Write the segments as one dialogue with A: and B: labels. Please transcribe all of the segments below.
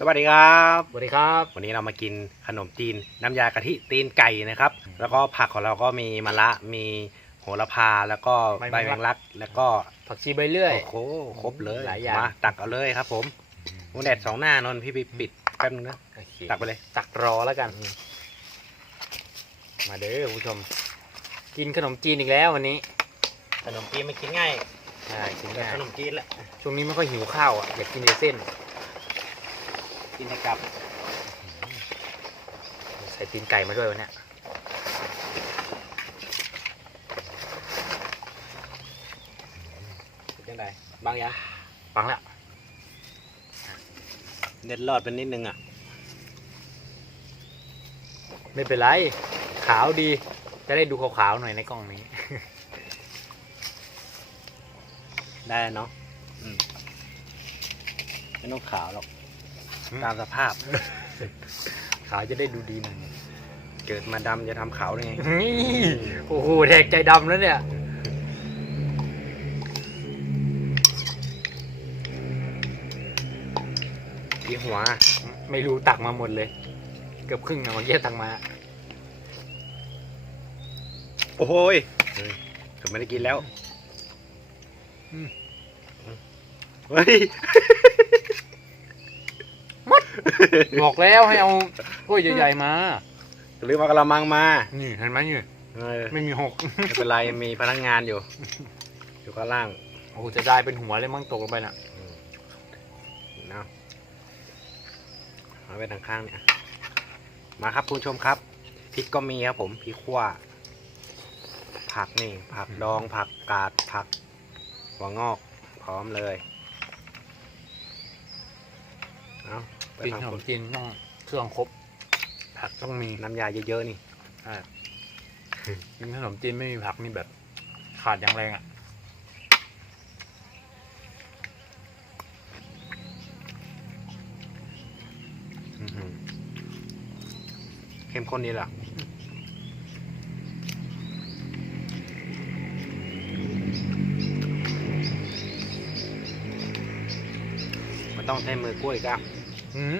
A: สวัสดีครับ
B: สวัสดีครับ
A: วันนี้เรามากินขนมจีนน้ำยากะทิตีนไก่นะครับ แล้วก็ผักของเราก็มีมะระมีโหระพาแล้วก็
B: ใบ
A: ใบ
B: แม
A: แม
B: ง
A: ง
B: ลั
A: ลั
B: ก
A: กแล้วก็
B: ผักชีใบเลื่อย
A: โอ้โหครบเลย
B: หลายอย่าง
A: มาตักเอาเลยครับผมหมูแดดสองหน้านนท์พี่ไปปิดแป๊บนึงนะ
B: โอเค
A: ตักไปเลย
B: ตักรอแล้วกัน มาเด้อคุณผู้ชม กินขนมจีนอีกแล้ววันนี้
A: ขนมจีนไม่กินง่าย
B: ใช่กิน
A: แต่
B: ง่าย
A: ขนมจีนแหละ
B: ช่วงนี้ไม่ค่อยหิวข้าวอะอยากกินแต่เส้น
A: กินให้กลับ
B: ใส่ตีนไก่มาด้วยวันเนี้ย
A: เป็นยังไงบางอย่าง
B: ฟังแล้ว
A: เด็ดรอดเป็นนิดนึงอะ
B: ไม่เป็นไร ขาวดี จะได้ดูขาวๆหน่อยในกล้องนี้
A: ได้เนาะอืมไม่ต้องขาวหรอก
B: อืม
A: ตามสภาพ
B: ขาวจะได้ดูดีหน่อย
A: เกิดมาดำจะทำขาวได้ไง
B: นี่โอ้โหแทกใจดำแล้วเนี่ย
A: ที่หัว
B: ไม่รู้ตักมาหมดเลย เกือบครึ่งอะเมื่อกี้ตักมา
A: โอ้โหยผมไม่ได้กินแล้ว
B: อืม
A: เฮ้ย
B: บอกแล้วให้เอากล้วยใหญ่ๆมา
A: หรือมากระมังมา
B: นี่เห็นไหมนี่
A: เออ
B: ไม่มีหก
A: ไม่เป็นไรมีพนักงานอยู่ อยู่ข้างล่าง
B: โอ้โหจะได้เป็นหัวเลยมั้งตกลงไปน่ะ
A: อืมเอาเอาไว้ทางข้างเนี่ย มาครับคุณผู้ชมครับพริกก็มีครับผมพริกขั่วผักนี่ ผักดองผักกาดผักหัวงอก พร้อมเลย เอา ไป
B: กิน
A: ทาง
B: ขน
A: คุ
B: ม
A: ณ
B: จีนต้องเครื่องครบ ผักต้องมี
A: น้ำยาเยอะๆนี่
B: กินขนมจีนไม่มีผักนี่แบบ ขาดอย่างแรงอะ
A: อื้อหือเข้มข้นดีเหรอมันต้องใช้มือกล้วยก้า
B: อืม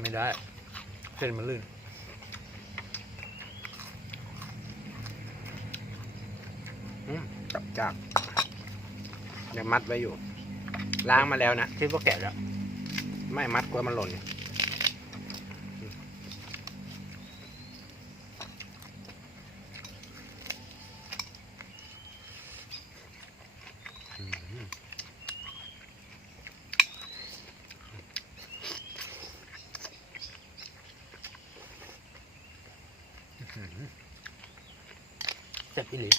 B: ไม่ได้เส้นมันลื่น
A: จับจากยังมัดไว้อยู่ ล้างมาแล้วนะ
B: คิดว่าแกะแล้ว
A: ไม่มัดกลัวมันหล่นไงอืม
B: เจ็บอีหลี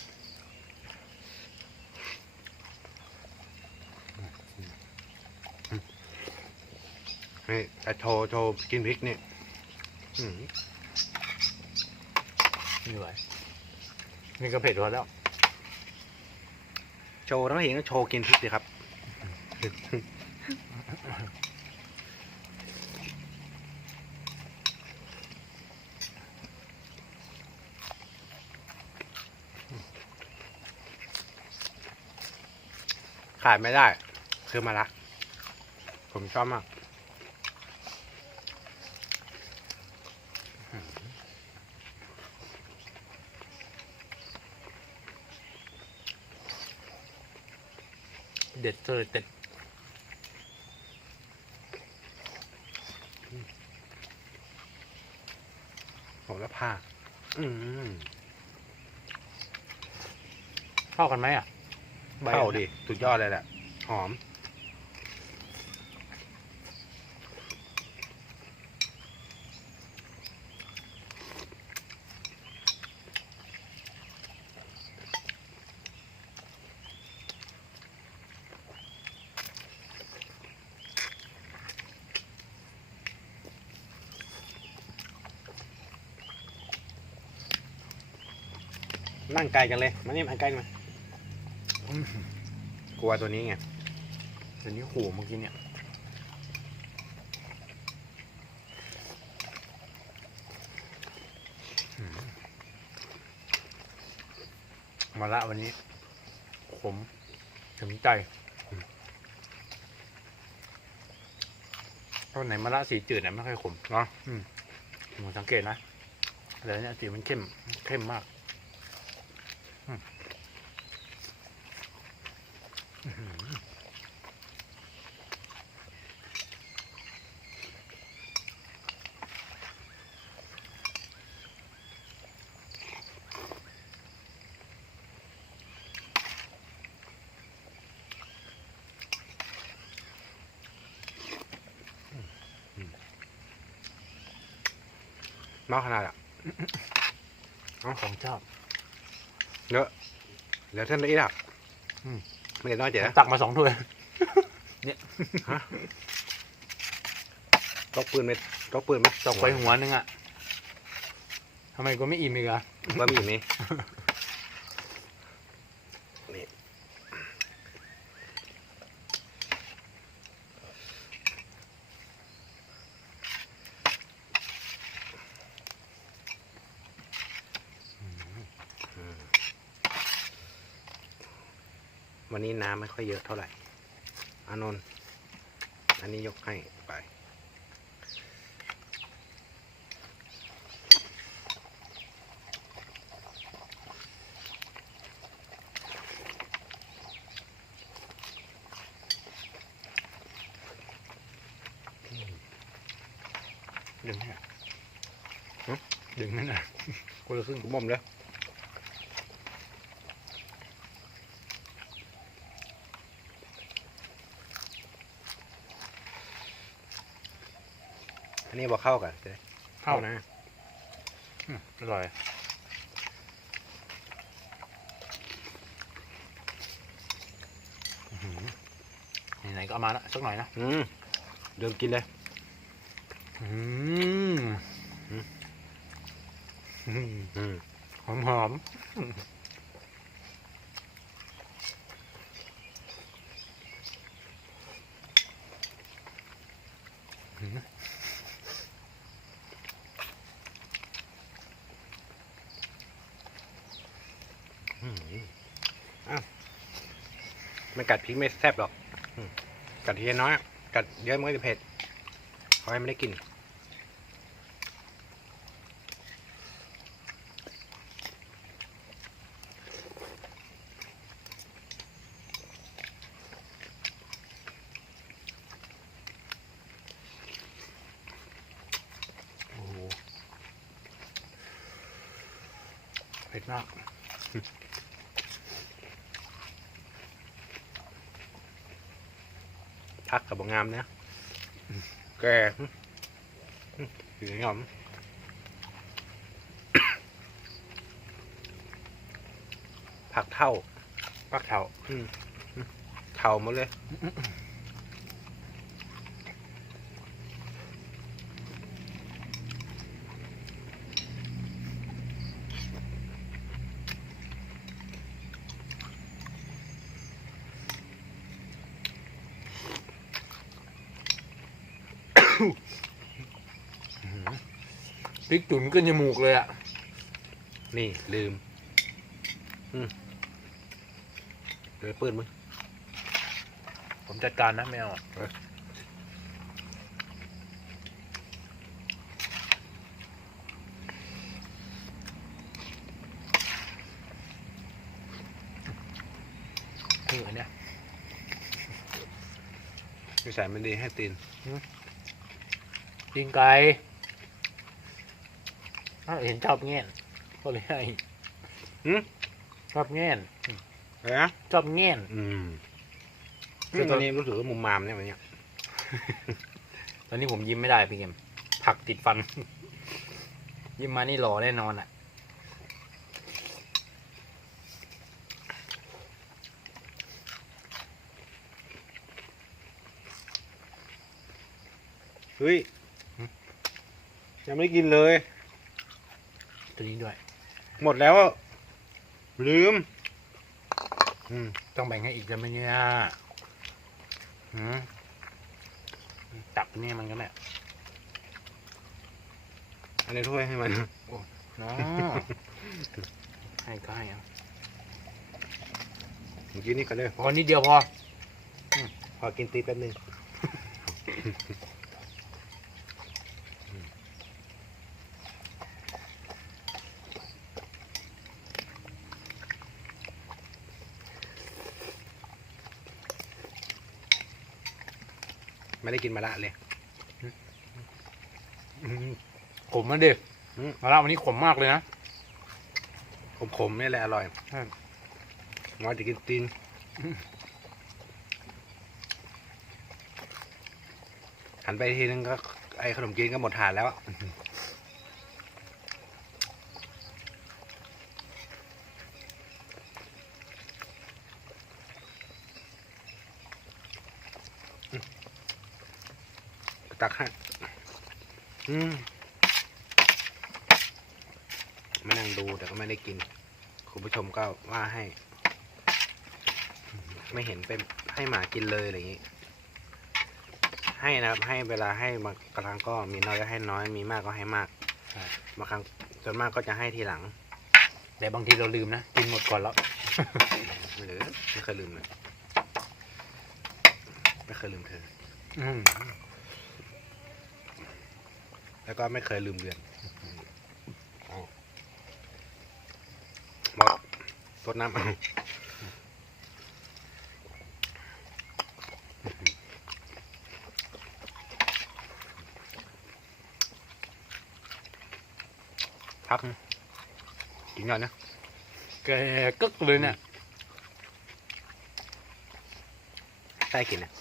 A: นี่แต่โชว์โชว์กินพริกนี่อืม
B: ไม่ไหวนี่ก็เผ็ดพอแล้ว
A: โชว์ทั้งเห็นก็โชว์กินพริกสิครับ ขาดไม่ได้ คือมาละผมชอบมาก
B: เด็ดเลยเด็ด
A: โหระพาอืม
B: เข้ากันไหมอะ ใบ
A: เข้าดิสุดยอดเลยแหละหอม นั่งไกลจังเลย มานี่มาใกล้มา
B: อืม
A: กลัวตัวนี้ไง
B: ตัวนี้ขู่เมื่อกี้เนี่ยมาละวันนี้ ผมถึงใจตอนไหนมะระสีจืดเนี่ยไม่ค่อยขม
A: เนาะ
B: ผมสังเกตนะแต่เนี่ยสีมันเข้มเข้มมาก มา
A: ขนาดอะ
B: ของชอบ
A: เยอะเหลือเท่านี้อะ
B: อืม
A: ไม่เห็นน้อยเจ๋
B: ผมตักมาสองถ้วย
A: ตกปืนไม่ตกปืนไม่
B: ตกไปหัวนึงอะทำไมก็ไม่อิ่มอีกอะ
A: ว่ามีอยู่นี่นี่อืม วันนี้น้ำไม่ค่อยเยอะเท่าไหร่อานนท์อันนี้ยกให้ไป
B: ดึงให้หน่อยหึดึงให้หน่อยคนละครึ่ง
A: บ่มเลย อันนี้บอกเข้ากันเจ๊
B: เข้า
A: นะ
B: อืมอร่อยอื้อหือไหนๆก็เอามาละสักหน่อยนะ
A: อืมเดิมกินเลย
B: อืม
A: อืม
B: อืม
A: อืม
B: หอมหอม อ้า
A: วมันกัดพริกไม่แซ่บหรอกกัดทีน้อย กัดเยอะมันก็จะเผ็ดเขาให้ไม่ได้กิน
B: เผ็ดมาก
A: พักกับบงามนะแกอืมอืมถือหอมผักเท่า
B: ปักเถา
A: อืมอืมเท่าหมดเลย
B: พริกตุ๋นขึ้นจมูกเลยอะ
A: นี่ลืมอืมเดี๋ยวปืนมึง
B: ผมจัดการนะแมวอะคืออันเนี้ย
A: นิสัยมันดีให้ตีน
B: ยิงไก่อ้าวเห็นชอบแง่นก็เลยให้
A: หืม
B: ชอบแง่น
A: อะไรนะ
B: ชอบแง่น
A: อืม
B: คื
A: คืออ
B: ต
A: ต
B: อ
A: อนนนี้รู้สึกว่ามุมมามเนี่ยวันเนี้ย
B: ตอนนี้ผมยิ้มไม่ได้พี่เกมผักติดฟัน ยิ้มมานี่หล่อแน่นอนอะ
A: เฮ้ย ยังไม่ได้กินเลย
B: ตัวนี้ด้วย
A: หมดแล้วอะลืม อืม
B: ต้องแบ่งให้อีกจะไหมเนี่ยหืมตับเนี่ยมันก็แหละ
A: อันนี้ถ้วยให้มัน
B: เนาะ ให้ก็ให้เอา
A: เมื่อกี้นี่ก็เลย
B: พอนิดเดียวพอ
A: พอกินตีแป๊บนึง ไม่ได้กินมาละเลย
B: อืมขมนะเด็ก
A: อืม
B: มาละวันนี้ขมมากเลยนะ
A: ขมๆนี่แหละอร่อย
B: ใช่
A: น้อยจะกินตีน
B: อืม
A: หันไปทีนึงก็ไอขนมจีนก็หมดถาดแล้วอะอืม ตักให้อืมไม่นั่งดูแต่ก็ไม่ได้กิน คุณผู้ชมก็ว่าให้ ไม่เห็นเป็นให้หมากินเลยอะไรอย่างนี้ ให้นะครับ ให้เวลาให้บางครั้งก็มีน้อยก็ให้น้อย มีมากก็ให้มาก
B: ใช่
A: บางครั้งส่วนมากก็จะให้ทีหลัง
B: แต่บางทีเราลืมนะ กินหมดก่อนแล้ว
A: หรือไม่เคยลืมเลยไม่เคยลืมเธอ
B: อืม
A: แล้วก็ไม่เคยลืมเดือนบอกรดน้ำเอาพักนะกินก่อนนะ
B: แกกึกเลยเนี่ย
A: ใต้กินนะ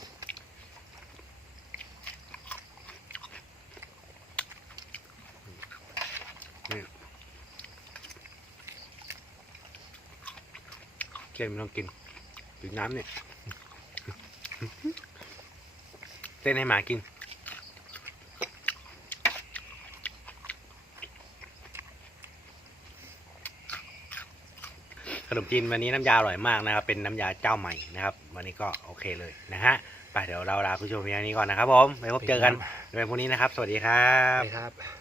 A: นี่ เกมไม่ต้องกินดื่มน้ำเนี่ยเต้นให้หมากิน ขนมจีนวันนี้น้ำยาอร่อยมากนะครับ เป็นน้ำยาเจ้าใหม่นะครับ วันนี้ก็โอเคเลยนะฮะไปเดี๋ยวเราลาคุณผู้ชมเพียงนี้ก่อนนะครับผมไปพบเจอกันในวันพรุ่งนี้นะครับ ส
B: วัสดีครับ